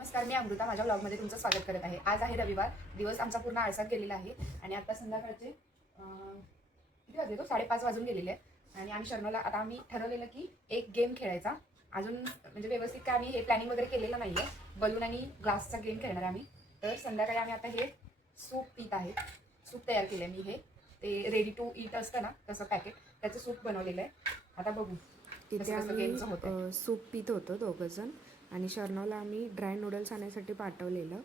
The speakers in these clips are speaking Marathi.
नमस्कार, मी अमृता माझ्या ब्लॉगमध्ये तुमचं स्वागत करत आहे. आज आहे रविवार, दिवस आमचा पूर्ण आळसात गेलेला आहे आणि आता संध्याकाळचे किती वाजले तो 5:30 वाजून गेलेले आहे आणि आम्ही शर्माला आता आम्ही ठरवलेलं की एक गेम खेळायचा. अजून म्हणजे व्यवस्थित काय आम्ही हे प्लॅनिंग वगैरे केलेलं नाही आहे. बलून आणि ग्लासचा गेम खेळणार आम्ही. तर संध्याकाळी आम्ही आता हे सूप पित आहे. सूप तयार केलं आहे मी. हे ते रेडी टू ईट असतं ना तसं पॅकेट, त्याचं सूप बनवलेलं आहे. आता बघू तिथे आम्ही सूप पित होतो दोघंजण आणि शर्नवला आम्ही ड्राय नूडल्स आणण्यासाठी पाठवलेलं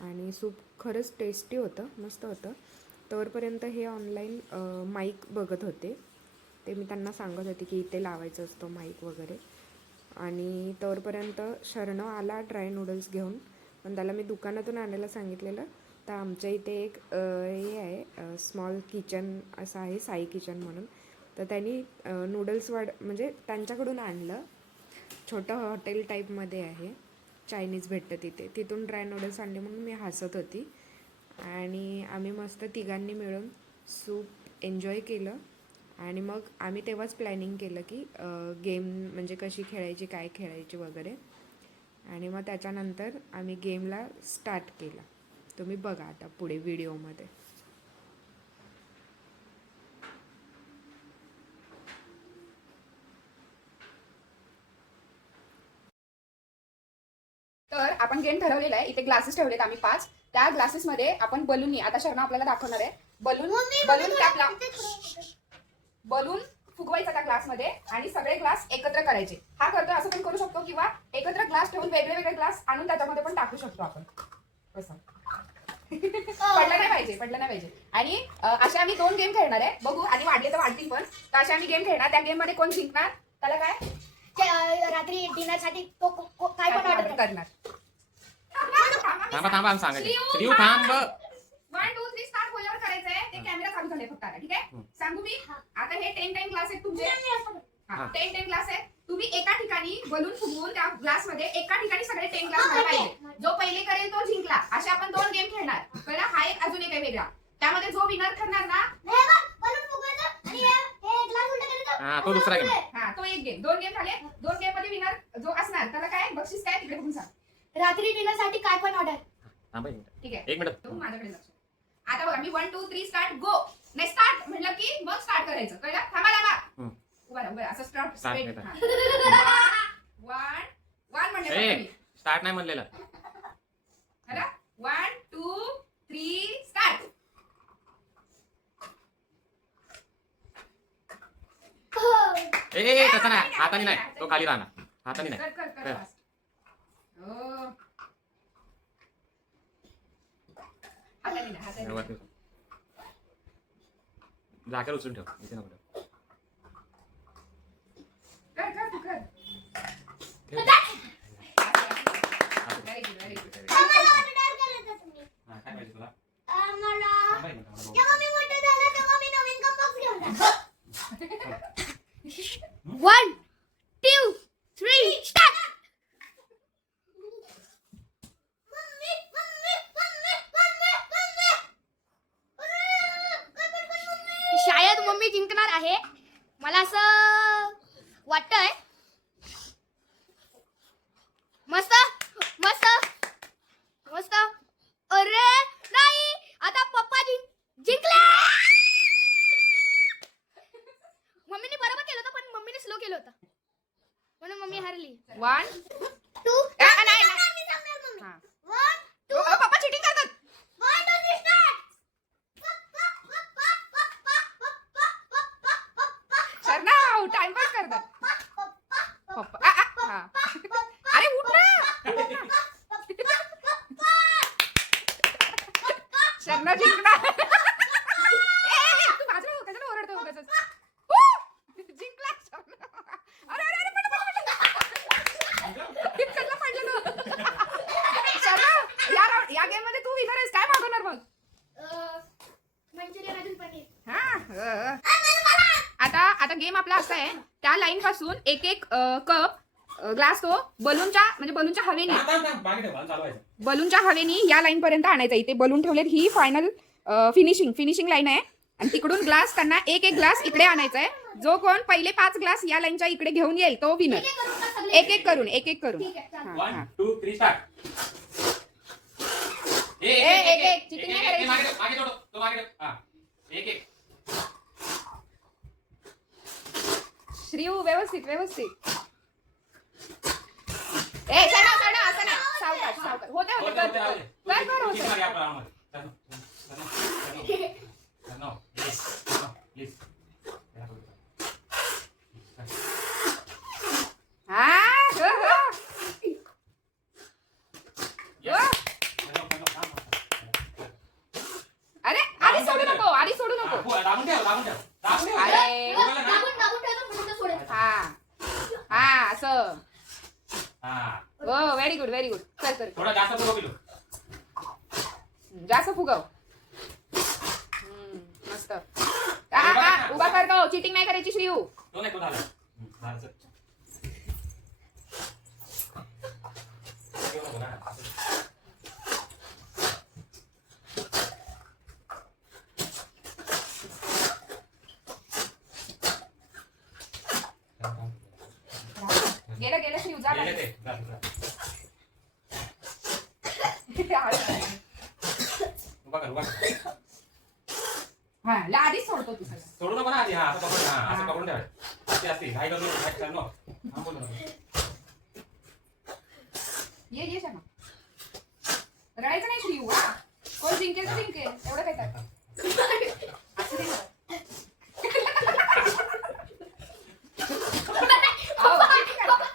आणि सूप खरंच टेस्टी होतं, मस्त होतं. तोपर्यंत हे ऑनलाईन माईक बघत होते. ते मी त्यांना सांगत होते की इथे लावायचं असतो माईक वगैरे. आणि तोपर्यंत शर्नव आला ड्राय नूडल्स घेऊन, पण त्याला मी दुकानातून आणायला सांगितलेलं. तर आमच्या इथे एक हे आहे स्मॉल किचन असं आहे, साई किचन म्हणून. तर त्यांनी नूडल्स म्हणजे त्यांच्याकडून आणलं. छोटं हॉटेल टाईपमध्ये आहे, चायनीज भेटतं तिथून ड्राय नूडल्स आणले म्हणून मी हसत होती. आणि आम्ही मस्त तिघांनी मिळून सूप एन्जॉय केलं. आणि मग आम्ही तेव्हाच प्लॅनिंग केलं की गेम म्हणजे कशी खेळायची, काय खेळायची वगैरे. आणि मग त्याच्यानंतर आम्ही गेमला स्टार्ट केला. तुम्ही बघा आता पुढे व्हिडिओमध्ये. तर आपण गेम ठरवलेला आहे. इथे ग्लासेस ठेवलेत आम्ही 5. त्या ग्लासेसमध्ये आपण बलूननी, आता शर्मा आपल्याला दाखवणार आहे. बलून फुगवायचा त्या ग्लासमध्ये आणि सगळे ग्लास एकत्र करायचे. हा करतोय असं पण करू शकतो किंवा एकत्र ग्लास ठेवून वेगळे वेगळे ग्लास आणून त्याच्यामध्ये पण टाकू शकतो आपण. कसं पडलं नाही पाहिजे. आणि असे आम्ही 2 गेम खेळणार आहे. बघू आणि वाढले तर वाढतील पण. तर असे आम्ही गेम खेळणार. त्या गेम मध्ये कोण जिंकणार त्याला काय रात्री डिनर साठी काय पण ऑर्डर करणार. थांबा सांगायचं. श्रीव थांब. 1 2 3 स्टार्ट बोलल्यावर करायचंय. ते कॅमेरा चालू झाले फक्त आता. ठीक आहे, सांगू मी. आता हे 10 ग्लास आहेत तुमचे. 10 ग्लास आहेत. तुम्ही एका ठिकाणी बलून फुगवून त्या ग्लास मध्ये एका ठिकाणी सगळे 10 ग्लास भरायला पाहिजे. जो पहिले करेल तो जिंकला. असे आपण 2 गेम खेळणार. कळलं? हा एक अजून एक आहे वेगळा. त्यामध्ये जो विनर ठरणार ना, बलून फुगवायचं आणि हे ग्लास उलटा करायचं. तो दुसरा गेम. तो एक गेम. 2 गेम झाले. 2 गेम मध्ये विनर जो असणार त्याला काय बक्षीस काय तिकडे बघून सांग. रात्री डिनर साठी काय पण ऑर्डर. ठीक आहे, 1 मिनिट. तू माझ्याकडे लक्ष. आता बघा मी 1 2 3 स्टार्ट गो. नाही स्टार्ट म्हटलं की मग स्टार्ट करायचं. कळलं? थांबा. उभा असं स्टार्ट स्ट्रेट. 1 म्हणलं स्टार्ट नाही म्हणलेलं. 1 2 3 स्टार्ट. तसं नाही, हाताने नाही. तो खाली राहणार. हाताने नाही. कर. हो. हाताने. जाकर उचलून ठेव. इथे नको ठेव. कर. Very good. आम्हाला ऑर्डर करायचं तुम्ही. काय पाहिजे तुला? आम्हाला जेव्हा मी मोठं झालं तेव्हा मी नवीन कंबॉक्स घेऊन जाणार. 1 2 3 स्टार्ट. शायद मम्मी जिंकणार आहे, मला असं वाटतंय. मस्त. अरे नाही, आता पप्पा जिंकले. मम्मीने बरोबर केलं होतं पण मम्मीने स्लो केलं होतं म्हणून मम्मी हरली. 1 2 पप्पा चिटिंग करतात. 1 2 3 स्टार्ट. शर्मा टाइमपास करतात. पप्पा हा. अरे उठ ना. शर्मा जिंकणार. तू बाजूला हो, कशाला ओरडतो उगाचच. जिंकला शर्मा. अरे कसला पडलं तो. शर्मा या गेम मध्ये तू विनर आहेस. काय मागवणार मग? मंचुरियन अजून पनीर. हा. आता गेम आपला असा आहे, त्या लाईन पासून एक कप ग्लास तो बलूनच्या हवेनी या लाईन पर्यंत आणायचा. इथे बलून ठेवलेत. ही फायनल फिनिशिंग लाईन आहे आणि तिकडून ग्लास त्यांना एक ग्लास इकडे आणायचा आहे. जो कोण पहिले 5 ग्लास या लाईनच्या इकडे घेऊन येईल तो विनर. एक एक करून 1 2 3 स्टार्ट. एक चिटिंग नाही मागे करायची. ठेव, मागे ठेव, तो मागे ठेव. हा. एक श्रीयू व्यवस्थित व्यवस्थित. चढा असं नाही. सावकाश सावकाश. होते होते, कर होते, राहू दे. कर चिटिंग मागे होते. आपल्या राऊंडमध्ये. चल, प्लीज. हा हो, हो. अरे आधी सोडू नको आधी सोडू नको. दाबून ठेव. अरे दाबून ठेवतो म्हणून सोडायचं. हा असं. हा. हो व्हेरी गुड कर थोडा जास्त फुगव पिलू. जास्त फुगव. मस्त. उभा कर गो. चिटिंग नाही करायची श्रीयू. तो नाही, तो झाला. झालं, चल. घेऊ नको ना. गेलं श्रीयू जा. गेले ते. जा, जा. उभा कर. हा आधीच सोडतो तू सगळं. सोडू नको ना आधी. हा, असं पकडून. हा, असं पकडून ठेवायचं. असते घाई करू नको. घाई करू नको. हा, बोल नको. ये शर्मा. रडायचं नाही श्रीयू. हा कोण जिंकेल तर जिंकेल एवढं काय तर. असं नाही करत. अहो, cheating करता.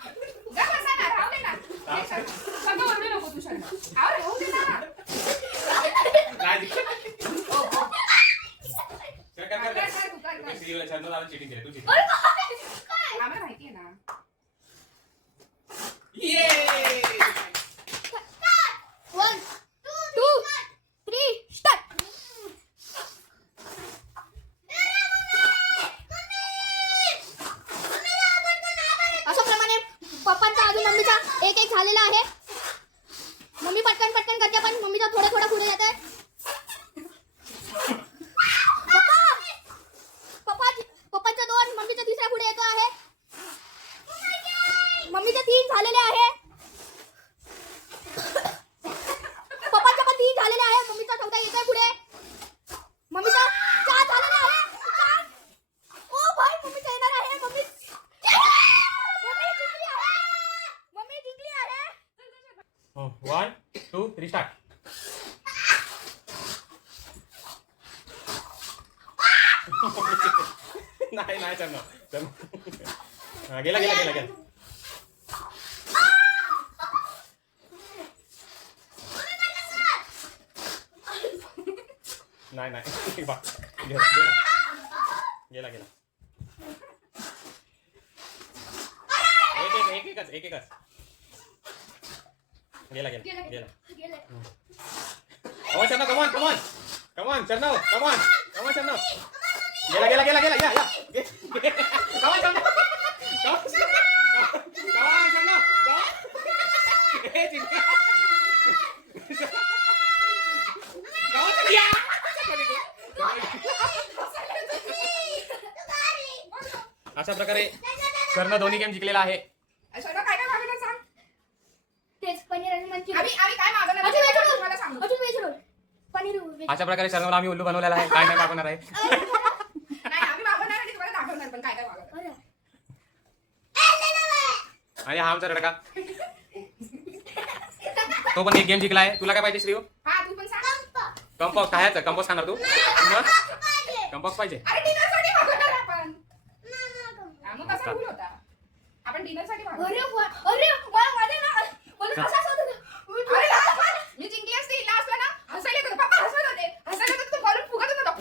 जा बसा ना, राहू दे ना. हे शर्मा. सगळं ओरडू नको तू शर्मा. अहो, राहू दे ना. नाही जिंकलं. हो, हो. चल, कर. कर, तू कर. मी श्रीला चंदूला cheating केलं. तू cheating. आम्हाला माहिती आहे ना. Yay! 1 2 3 स्टार्ट. अशा प्रमाणे पप्पांचा अजून मम्मीचा एक झालेला आहे. मम्मी पटकन करते पण मम्मीचा थोडा पुढे येत आहे. पप्पाचा 2 मम्मीचा तिसरा पुढे येतो आहे. मम्मीचे 3 झालेले आहे. पप्पाचे पण 3 झालेले आहे. मम्मीचा चौथा येतोय पुढे. मम्मीचा 4 झालेला आहे. 4. ओ भाई मम्मीचा येणार आहे. मम्मी जिंकली आहे. 1, 2, 3, start. नाही चल. हा, गेला. नाही. बा. गेला. एकच. गेला. Come on, Charnav. Come on, Charnav. Gela. Ya. Come on, Charnav. Hey, Chinka. Come on, ya. अशा प्रकारे सरनं दोन्ही गेम जिंकलेला आहे. शर्मा काय मागवलं सांग. तेच पनीर आणि मंचुरियन. आम्ही काय मागवलं अजून वेज रोल. तुम्हाला सांगू. अजून वेज रोल. पनीर वेज. अशा प्रकारे शर्माला आम्ही उल्लू बनवलेला आहे. काय मागवणार आहे. नाही आम्ही मागवणार आणि तुम्हाला दाखवणार पण काय मागवलं. अरे आणि हा आमचा रडका. तो पण एक गेम जिंकलाय. तुला काय पाहिजे श्रीयू. हा तू पण सांग. कंपोस्ट खायचं. कंपोस्ट खाणार तू. कंपोस्ट पाहिजे. अरे डिनर साठी मागवणार आपण. मग तसा रूल होता. आपण डिनर साठी मागवलं. अरे माझे ना मला कसा होतं. अरे लास्ट मी जिंकली असती. लास्टला ना हसायला येत होतं. पप्पा हसत होते तू बॉलून फुगत होता.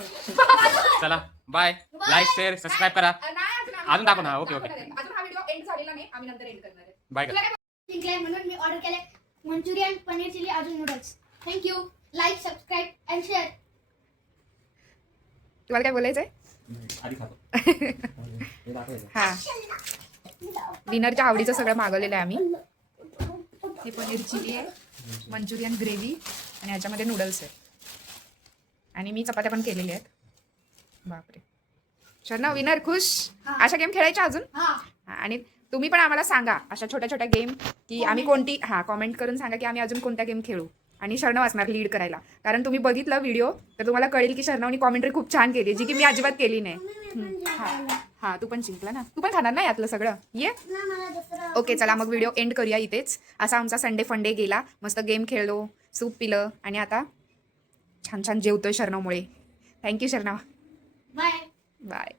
चला बाय. लाईक शेअर सबस्क्राईब करा. नाही अजून दाखव ना. ओके. अजून हा व्हिडिओ एंड झालेला नाही. आम्ही नंतर एंड करणार आहे. बाय. तुला काय जिंकले म्हणून मी ऑर्डर केले मंचुरियन पनीर चिली अजून noodles. Thank you. Like subscribe and share. तुम्हाला काय बोलायचंय. आधी खातो. हा डिनरच्या आवडीचं सगळं मागवलेलं आहे आम्ही. ही पनीर चिली आहे, मंचुरियन ग्रेव्ही आणि ह्याच्यामध्ये नूडल्स आहे आणि मी चपात्या पण केलेल्या आहेत. बापरे शर्ना विनर खुश. अशा गेम खेळायच्या अजून. आणि तुम्ही पण आम्हाला सांगा अशा छोट्या छोट्या गेम की आम्ही कोणती कॉमेंट करून सांगा की आम्ही अजून कोणत्या गेम खेळू. आणि शर्णव असणार लीड करायला. कारण तुम्ही बघितलं व्हिडिओ तर तुम्हाला कळेल की शर्णवनी कॉमेंट्री खूप छान केली, जी की मी अजिबात केली नाही. हा तू पण जिंकला ना, तू पण खाणार ना यातलं सगळं. ये ओके, चला मग व्हिडिओ एंड करूया इथेच. असा आमचा संडे फंडे गेला. मस्त गेम खेळलो, सूप पिलं आणि आता छान छान जेवतोय शर्णवमुळे. थँक्यू शर्णव. बाय. बाय.